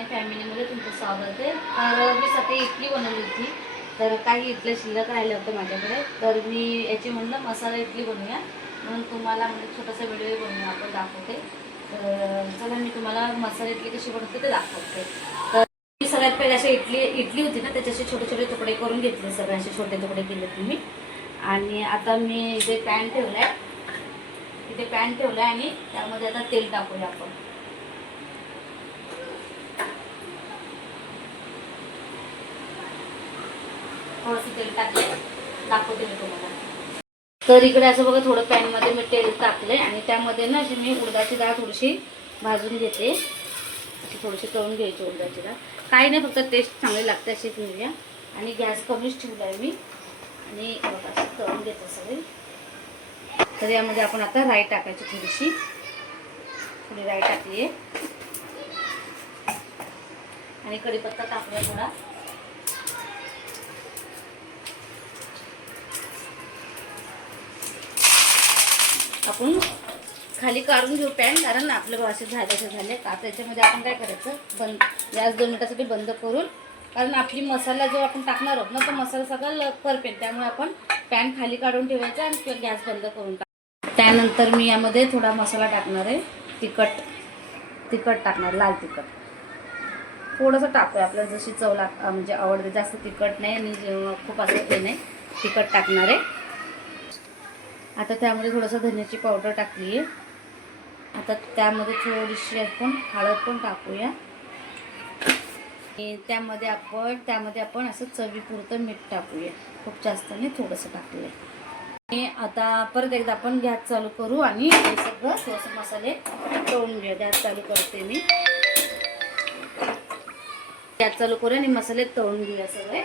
फॅमिलीमध्ये तुमचं स्वागत आहे. तर मी सकाळी इडली बनवली होती. तर काही इडल्या शिल्लक राहिलं होतं माझ्याकडे. तर मी याची म्हणलं मसाला इडली बनवूया. म्हणून तुम्हाला म्हणजे छोटासा व्हिडिओ बनवूया आपण दाखवते. तर चला मी तुम्हाला मसाला इडली कशी बनवते ते दाखवते. तर मी सगळ्यात पहिले अशी इडली इडली होती ना त्याच्याशी छोटे छोटे तुकडे करून घेतले सगळे असे छोटे तुकडे केले तुम्ही आणि आता मी इथे पॅन ठेवला आहे इथे पॅन ठेवला आहे आणि त्यामध्ये आता तेल टाकूया आपण. थोडंसं तेल टाकले दाखवते मी तुम्हाला. तर इकडे असं बघा थोडं पॅनमध्ये मी तेल टाकले आणि त्यामध्ये ना अशी मी उडदाची डाळ थोडीशी भाजून घेते. अशी थोडीशी तळून घ्यायची उडदाची डाळ. काही नाही फक्त टेस्ट चांगली लागते अशीच घेऊया आणि गॅस कमीच ठेवला आहे मी. आणि बघा असं तळून घेते सगळी. तर यामध्ये आपण आता राई टाकायची थोडीशी. थोडी राई टाकली आहे आणि कढीपत्ता टाकूया थोडा. आपण खाली काढून घेऊ पॅन कारण आपलं भाषेत झाल्याचे झाले का त्याच्यामध्ये आपण काय करायचं? बंद गॅस दोन मिनिटासाठी बंद करून कारण आपली मसाला जो आपण टाकणार आहोत ना तो मसाला सगळा परफेक्ट त्यामुळे आपण पॅन खाली काढून ठेवायचा आणि किंवा गॅस बंद करून टाक. त्यानंतर मी यामध्ये थोडा मसाला टाकणार आहे. तिखट तिखट टाकणार लाल तिखट. थोडंसं टाकूया. आपल्याला जशी चव लाग म्हणजे आवडते जास्त तिखट नाही आणि खूप असं ते नाही तिखट टाकणार आहे. आता त्यामध्ये थोडंसं धन्याची पावडर टाकली. आहे आता त्यामध्ये थोडीशी आपण हळद पण टाकूया. त्यामध्ये आपण त्यामध्ये आपण असं चवीपुरतं मीठ टाकूया. खूप जास्त नाही थोडंसं टाकूया. आणि आता परत एकदा आपण गॅस चालू करू आणि हे सगळं थोडंसं मसाले तळून घेऊया. गॅस चालू करते मी. गॅस चालू करू आणि मसाले तळून घेऊया सगळे.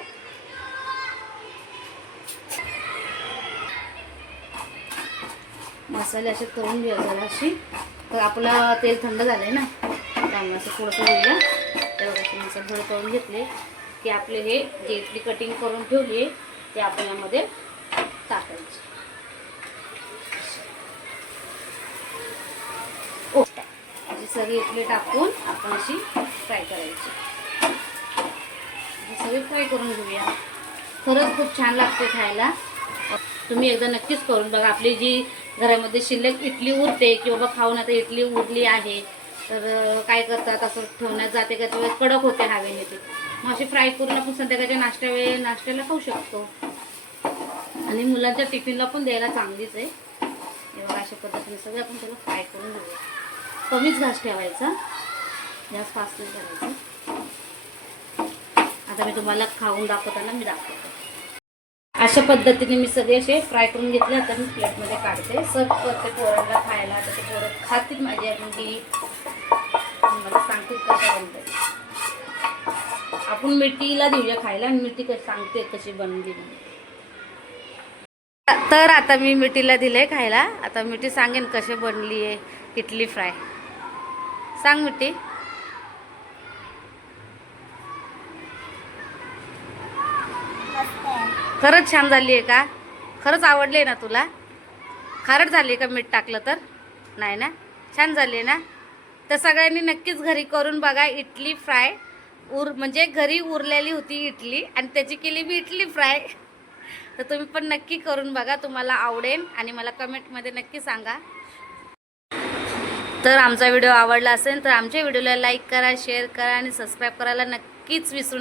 मसाले असे तळून घेऊया जराशी. तर आपलं तेल थंड झालं आहे ना त्यामुळे असं थोडंसं घेऊया तेवढं असे मसाले थोडं तळून घेतले. की आपले हे जे इथली कटिंग करून ठेवली आहे ते आपण यामध्ये टाकायचे. हो. अशी सगळी इडली टाकून आपण अशी फ्राय करायची. सगळी फ्राय करून घेऊया. खरंच खूप छान लागते खायला. तुम्ही एकदा नक्कीच करून बघा. आपली जी घरामध्ये शिल्लक इडली उरते की बाबा खाऊन आता इडली उरली आहे. तर काय करतात असं ठेवण्यात जाते का वेळेस कडक होते हवेने ते. मग अशी फ्राय करून आपण संध्याकाळच्या नाश्त्या वेळे नाश्त्याला खाऊ शकतो. आणि मुलांच्या टिफिनला पण द्यायला चांगलीच आहे. एवढा अशा पद्धतीने सगळं आपण त्याला फ्राय करून घेऊया. कमीच घास ठेवायचा. जास्त फास्ट नाही करायचं. आता मी तुम्हाला खाऊन दाखवताना मी दाखवतो. अशा पद्धतीने मी सगळे असे फ्राय करून घेतले. आता मी प्लेटमध्ये काढते. सर्व करते पोरांना खायला तर ते पोरं खातील माझी मुलगी मला सांगतील कसं बनते. आपण मिठीला देऊया खायला आणि मिठी कशी सांगते कशी बनली तर आता मी मिठीला दिले खायला. आता मिठी सांगेन कशी बनली आहे इटली फ्राय सांग मिठी खरंच छान झाली आहे का? खरंच आवडले ना तुला? खारट झाली आहे का मीठ टाकलं तर? नाही ना? छान झाली आहे ना? तर सगळ्यांनी नक्कीच घरी करून बघा इडली फ्राय. उर म्हणजे घरी उरलेली होती इडली आणि त्याची केली मी इडली फ्राय. तर तुम्ही पण नक्की करून बघा तुम्हाला आवडेल आणि मला कमेंटमध्ये नक्की सांगा. तर आमचा व्हिडिओ आवडला असेल तर आमच्या व्हिडिओला लाईक करा शेअर करा आणि सबस्क्राईब करायला नक्कीच विसरू